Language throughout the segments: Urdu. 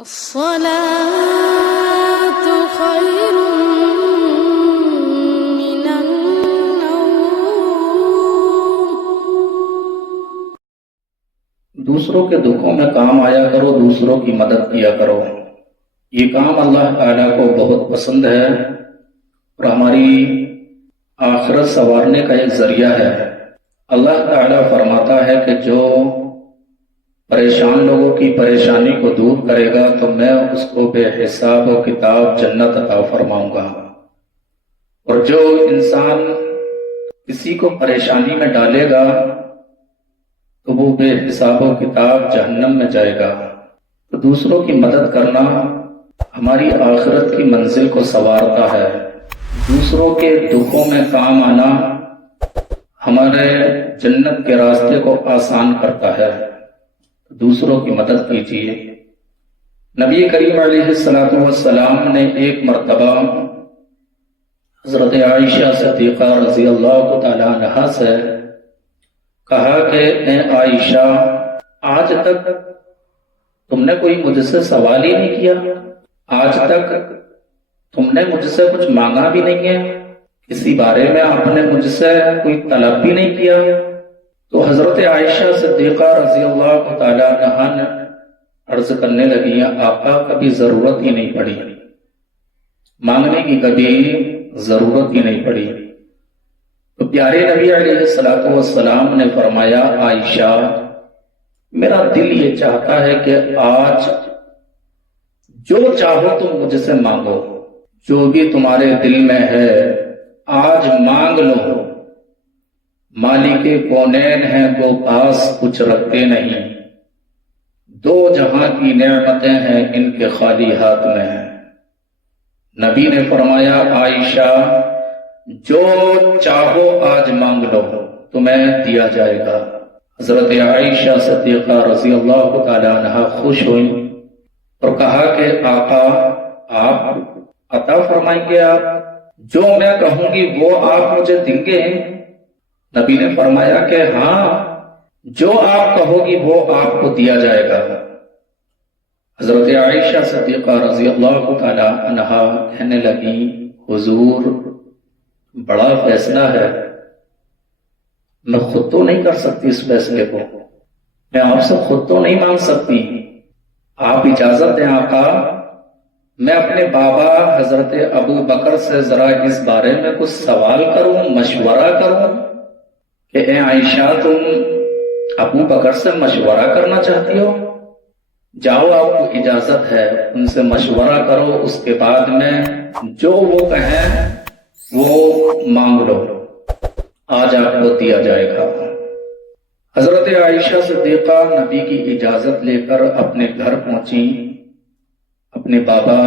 الصلاة خير من النوم. دوسروں کے دکھوں میں کام آیا کرو، دوسروں کی مدد کیا کرو. یہ کام اللہ تعالیٰ کو بہت پسند ہے اور ہماری آخرت سنوارنے کا ایک ذریعہ ہے. اللہ تعالیٰ فرماتا ہے کہ جو پریشان لوگوں کی پریشانی کو دور کرے گا تو میں اس کو بے حساب و کتاب جنت عطا فرماؤں گا، اور جو انسان کسی کو پریشانی میں ڈالے گا تو وہ بے حساب و کتاب جہنم میں جائے گا. تو دوسروں کی مدد کرنا ہماری آخرت کی منزل کو سنوارتا ہے. دوسروں کے دکھوں میں کام آنا ہمارے جنت کے راستے کو آسان کرتا ہے. دوسروں کی مدد کیجیے. نبی کریم علیہ السلام نے ایک مرتبہ حضرت عائشہ صدیقہ رضی اللہ تعالی عنہا سے کہا کہ اے عائشہ، آج تک تم نے کوئی مجھ سے سوال ہی نہیں کیا، آج تک تم نے مجھ سے کچھ مانگا بھی نہیں ہے، کسی بارے میں آپ نے مجھ سے کوئی طلب بھی نہیں کیا. تو حضرت عائشہ صدیقہ رضی اللہ تعالی عنہا نے عرض کرنے لگی، آقا کبھی ضرورت ہی نہیں پڑی، مانگنے کی کبھی ضرورت ہی نہیں پڑی. تو پیارے نبی علیہ السلام نے فرمایا، عائشہ میرا دل یہ چاہتا ہے کہ آج جو چاہو تم مجھ سے مانگو، جو بھی تمہارے دل میں ہے آج مانگ لو. مالک کونین ہیں وہ پاس کچھ رکھتے نہیں، دو جہاں کی نعمتیں ہیں ان کے خالی ہاتھ میں ہیں. نبی نے فرمایا، عائشہ جو چاہو آج مانگ لو تمہیں دیا جائے گا. حضرت عائشہ صدیقہ رضی اللہ تعالی عنہا خوش ہوئی اور کہا کہ آقا آپ عطا فرمائیں گے، آپ جو میں کہوں گی وہ آپ مجھے دیں گے؟ نبی نے فرمایا کہ ہاں، جو آپ کہو گی وہ آپ کو دیا جائے گا. حضرت عائشہ صدیقہ رضی اللہ تعالی عنہا کہنے لگی، حضور بڑا فیصلہ ہے، میں خود تو نہیں کر سکتی اس فیصلے کو، میں آپ سے خود تو نہیں مانگ سکتی، آپ اجازت دیں آقا میں اپنے بابا حضرت ابو بکر سے ذرا اس بارے میں کچھ سوال کروں، مشورہ کروں کہ اے عائشہ تم ابو بکر سے مشورہ کرنا چاہتی ہو؟ جاؤ، آپ کو اجازت ہے، ان سے مشورہ کرو، اس کے بعد میں جو وہ کہیں وہ مانگ لو، آج آپ کو دیا جائے گا. حضرت عائشہ صدیقہ نبی کی اجازت لے کر اپنے گھر پہنچی، اپنے بابا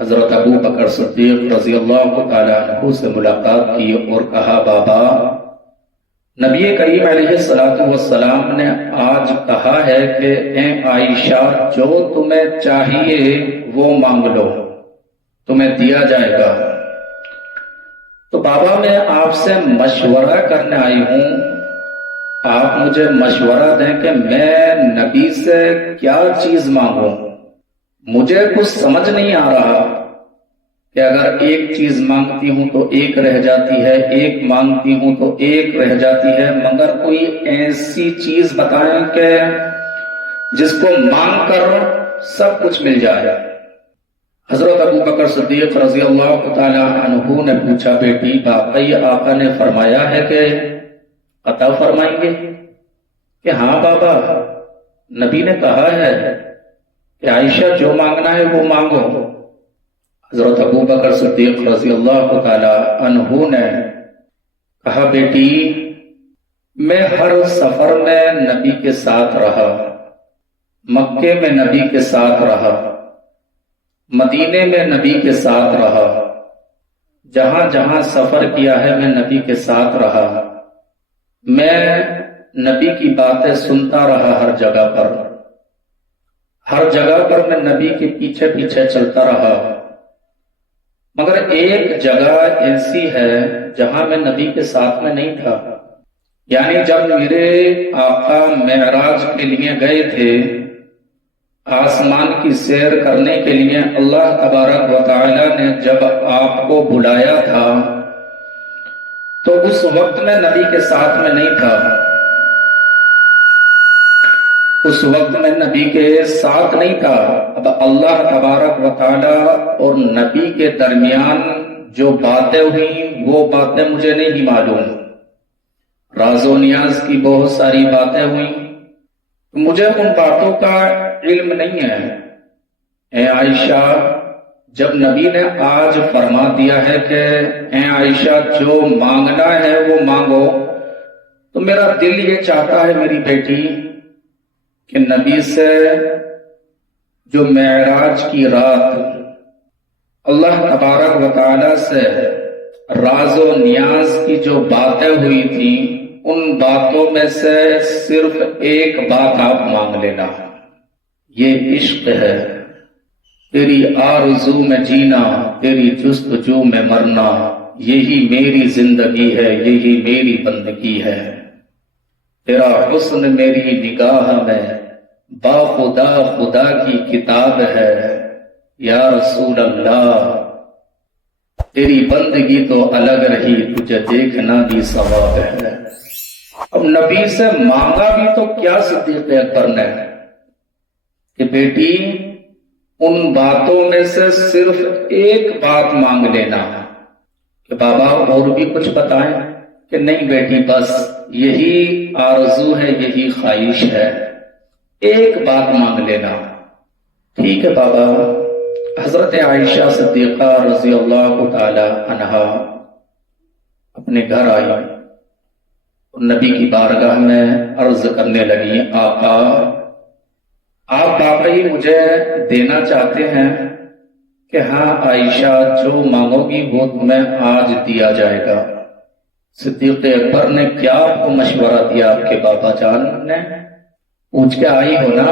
حضرت ابو بکر صدیق رضی اللہ تعالی عنہ سے ملاقات کی اور کہا، بابا نبی کریم علیہ السلام نے آج کہا ہے کہ اے عائشہ جو تمہیں چاہیے وہ مانگ لو، تمہیں دیا جائے گا. تو بابا میں آپ سے مشورہ کرنے آئی ہوں، آپ مجھے مشورہ دیں کہ میں نبی سے کیا چیز مانگوں. مجھے کچھ سمجھ نہیں آ رہا کہ اگر ایک چیز مانگتی ہوں تو ایک رہ جاتی ہے، ایک مانگتی ہوں تو ایک رہ جاتی ہے، مگر کوئی ایسی چیز بتائیں کہ جس کو مانگ کر سب کچھ مل جائے. حضرت ابو بکر صدیق رضی اللہ تعالی عنہ نے پوچھا، بیٹی واقعی آقا نے فرمایا ہے کہ عطا فرمائیں گے؟ کہ ہاں بابا، نبی نے کہا ہے کہ عائشہ جو مانگنا ہے وہ مانگو. حضرت ابو بکر صدیق رضی اللہ تعالی عنہ نے کہا، بیٹی میں ہر سفر میں نبی کے ساتھ رہا، مکے میں نبی کے ساتھ رہا، مدینے میں نبی کے ساتھ رہا، جہاں جہاں سفر کیا ہے میں نبی کے ساتھ رہا، میں نبی کی باتیں سنتا رہا، ہر جگہ پر میں نبی کے پیچھے پیچھے چلتا رہا. مگر ایک جگہ ایسی ہے جہاں میں نبی کے ساتھ میں نہیں تھا، یعنی جب میرے آقا معراج کے لیے گئے تھے آسمان کی سیر کرنے کے لیے اللہ تبارک و تعالی نے جب آپ کو بلایا تھا تو اس وقت میں نبی کے ساتھ میں نہیں تھا، اس وقت میں نبی کے ساتھ نہیں تھا۔ اب اللہ تبارک و تعالی اور نبی کے درمیان جو باتیں ہوئیں وہ باتیں مجھے نہیں معلوم، راز و نیاز کی بہت ساری باتیں ہوئیں، مجھے ان باتوں کا علم نہیں ہے۔ اے عائشہ، جب نبی نے آج فرما دیا ہے کہ اے عائشہ جو مانگنا ہے وہ مانگو، تو میرا دل یہ چاہتا ہے میری بیٹی کہ نبی سے جو معراج کی رات اللہ تبارک و تعالی سے راز و نیاز کی جو باتیں ہوئی تھیں، ان باتوں میں سے صرف ایک بات آپ مانگ لینا، یہ عشق ہے، تیری آرزو میں جینا، تیری جستجو میں مرنا، یہی میری زندگی ہے، یہی میری بندگی ہے، تیرا حسن میری نگاہ میں با خدا خدا کی کتاب ہے، یا رسول اللہ تیری بندگی تو الگ رہی، تجھے دیکھنا بھی ثواب ہے۔ اب نبی سے مانگا بھی تو کیا صدیق اکبر نے کہ بیٹی ان باتوں میں سے صرف ایک بات مانگ لینا، کہ بابا اور بھی کچھ بتائیں، کہ نہیں بیٹی بس یہی آرزو ہے، یہی خواہش ہے، ایک بات مانگ لینا۔ ٹھیک ہے بابا۔ حضرت عائشہ صدیقہ رضی اللہ تعالی عنہا اپنے گھر آئی اور نبی کی بارگاہ میں عرض کرنے لگی، آقا آپ واقعی مجھے دینا چاہتے ہیں؟ کہ ہاں عائشہ، جو مانگو گی وہ تمہیں آج دیا جائے گا۔ صدیق اکبر نے کیا آپ کو مشورہ دیا؟ آپ کے بابا جان نے پوچھ کے آئی ہو نا۔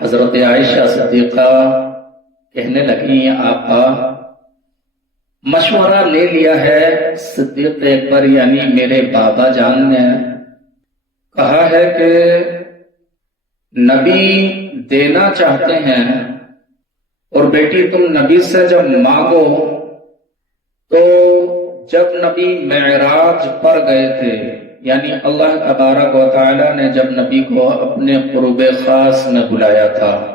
حضرت عائشہ صدیقہ کہنے لگی، آقا مشورہ لے لیا ہے صدیق اکبر یعنی میرے بابا جان نے، کہا ہے کہ نبی دینا چاہتے ہیں، اور بیٹی تم نبی سے جب مانگو تو جب نبی معراج پر گئے تھے، یعنی اللہ تبارک و تعالی نے جب نبی کو اپنے قرب خاص میں بلایا تھا،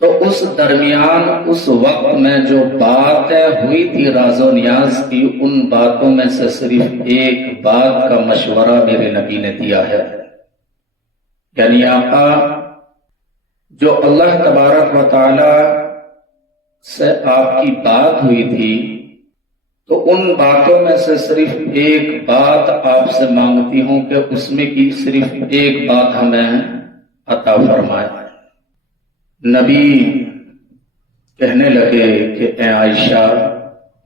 تو اس درمیان اس وقت میں جو باتیں ہوئی تھی راز و نیاز کی، ان باتوں میں سے صرف ایک بات کا مشورہ میرے نبی نے دیا ہے، یعنی آقا جو اللہ تبارک و تعالی سے آپ کی بات ہوئی تھی، تو ان باتوں میں سے صرف ایک بات آپ سے مانگتی ہوں کہ اس میں کی صرف ایک بات ہمیں عطا فرمائے۔ نبی کہنے لگے کہ اے عائشہ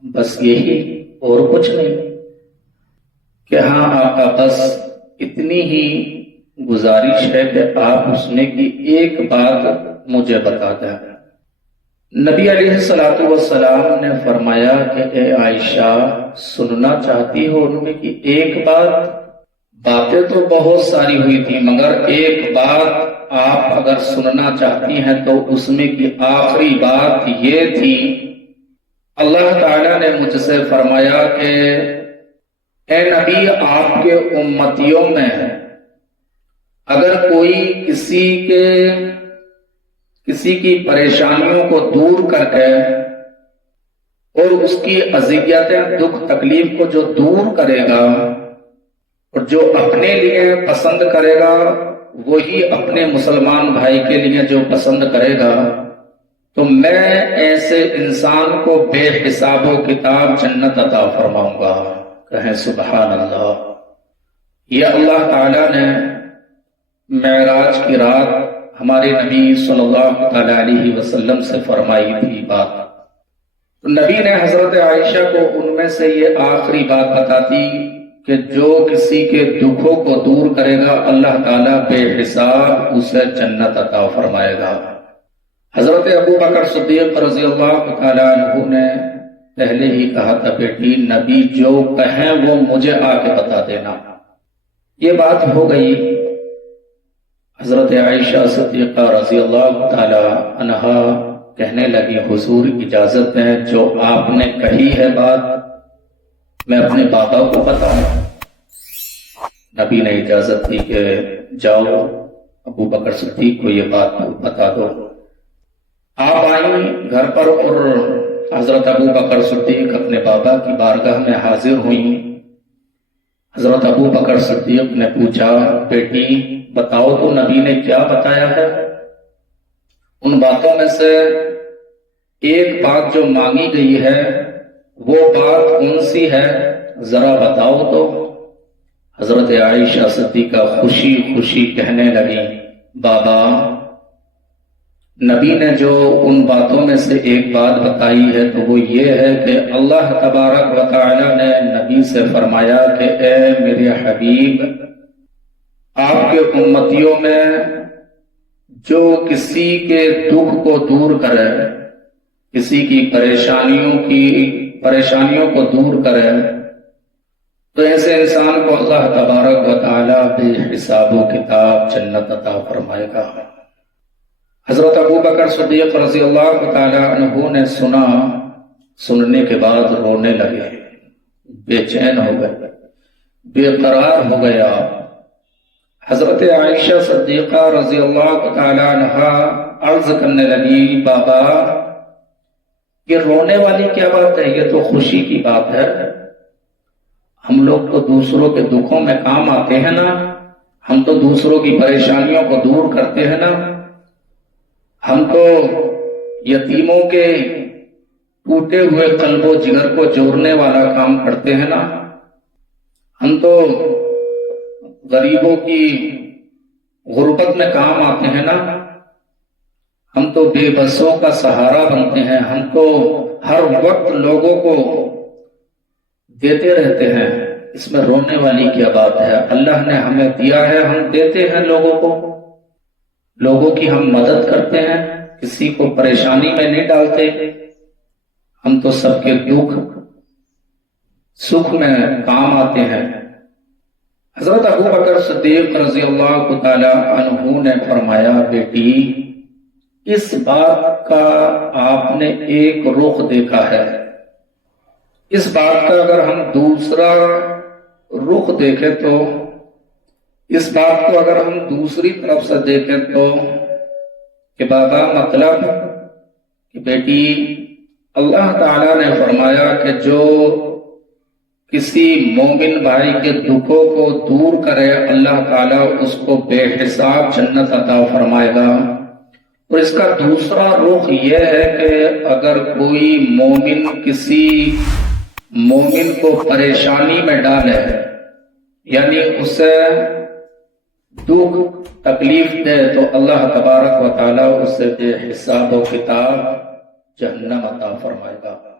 بس یہی اور کچھ نہیں؟ کہ ہاں آقا بس اتنی ہی گزارش ہے کہ آپ اس میں کی ایک بات مجھے بتا دیں۔ نبی علیہ السلام نے فرمایا کہ اے عائشہ سننا چاہتی ہو ان میں کی ایک بات؟ باتیں تو بہت ساری ہوئی تھی مگر ایک بات آپ اگر سننا چاہتی ہیں تو اس میں کی آخری بات یہ تھی، اللہ تعالیٰ نے مجھ سے فرمایا کہ اے نبی آپ کے امتیوں میں اگر کوئی کسی کی پریشانیوں کو دور کر کے اور اس کی اذیتیں دکھ تکلیف کو جو دور کرے گا اور جو اپنے لیے پسند کرے گا وہی اپنے مسلمان بھائی کے لیے جو پسند کرے گا، تو میں ایسے انسان کو بے حساب و کتاب جنت عطا فرماؤں گا۔ کہیں سبحان اللہ۔ یہ اللہ تعالیٰ نے معراج کی رات ہمارے نبی صلی اللہ علیہ وسلم سے فرمائی تھی بات، تو نبی نے حضرت عائشہ کو ان میں سے یہ آخری بات بتا دی کہ جو کسی کے دکھوں کو دور کرے گا اللہ تعالیٰ بے حساب اسے جنت عطا فرمائے گا۔ حضرت ابو بکر صدیق رضی اللہ تعالیٰ عنہ نے پہلے ہی کہا تھا بیٹی نبی جو کہیں وہ مجھے آ کے بتا دینا۔ یہ بات ہو گئی۔ حضرت عائشہ صدیقہ رضی اللہ تعالی عنہا کہنے لگی حضور اجازت ہے جو آپ نے کہی ہے بات میں اپنے بابا کو بتاؤں؟ نبی نے اجازت دی کہ جاؤ ابو بکر صدیق کو یہ بات بتا دو۔ آپ آئیں گھر پر اور حضرت ابو بکر صدیق اپنے بابا کی بارگاہ میں حاضر ہوئیں۔ حضرت ابو بکر صدیق نے پوچھا بیٹی بتاؤ تو نبی نے کیا بتایا ہے؟ ان باتوں میں سے ایک بات جو مانگی گئی ہے وہ بات کون سی ہے ذرا بتاؤ تو۔ حضرت عائشہ صدیقہ خوشی خوشی کہنے لگی بابا نبی نے جو ان باتوں میں سے ایک بات بتائی ہے تو وہ یہ ہے کہ اللہ تبارک و تعالی نے نبی سے فرمایا کہ اے میرے حبیب آپ کے امتیوں میں جو کسی کے دکھ کو دور کرے، کسی کی پریشانیوں کو دور کرے تو ایسے انسان کو اللہ تبارک و تعالی بے حساب و کتاب جنت عطا فرمائے گا۔ حضرت ابو بکر صدیق رضی اللہ تعالی عنہ نے سننے کے بعد رونے لگے، بے چین ہو گئے، بے قرار ہو گیا۔ حضرت عائشہ صدیقہ رضی اللہ تعالی عنہ عرض کرنے لگی بابا یہ رونے والی کیا بات ہے؟ یہ تو خوشی کی بات ہے۔ ہم لوگ تو دوسروں کے دکھوں میں کام آتے ہیں نا، ہم تو دوسروں کی پریشانیوں کو دور کرتے ہیں نا، ہم تو یتیموں کے ٹوٹے ہوئے قلب و جگر کو جوڑنے والا کام کرتے ہیں نا، ہم تو غریبوں کی غربت میں کام آتے ہیں نا، ہم تو بے بسوں کا سہارا بنتے ہیں، ہم تو ہر وقت لوگوں کو دیتے رہتے ہیں۔ اس میں رونے والی کیا بات ہے؟ اللہ نے ہمیں دیا ہے، ہم دیتے ہیں لوگوں کو، لوگوں کی ہم مدد کرتے ہیں، کسی کو پریشانی میں نہیں ڈالتے، ہم تو سب کے دکھ سکھ میں کام آتے ہیں۔ حضرت ابو بکر صدیق رضی اللہ تعالی عنہ نے فرمایا بیٹی اس بات کا آپ نے ایک رخ دیکھا ہے، اس بات کا اگر ہم دوسرا رخ دیکھیں تو، اس بات کو اگر ہم دوسری طرف سے دیکھیں تو کہ بابا مطلب کہ بیٹی اللہ تعالیٰ نے فرمایا کہ جو کسی مومن بھائی کے دکھوں کو دور کرے اللہ تعالیٰ اس کو بے حساب جنت عطا فرمائے گا۔ اور اس کا دوسرا رخ یہ ہے کہ اگر کوئی مومن کسی مومن کو پریشانی میں ڈالے، یعنی اسے دکھ تکلیف دے، تو اللہ تبارک و تعالیٰ اسے بے حساب و کتاب جہنم عطا فرمائے گا۔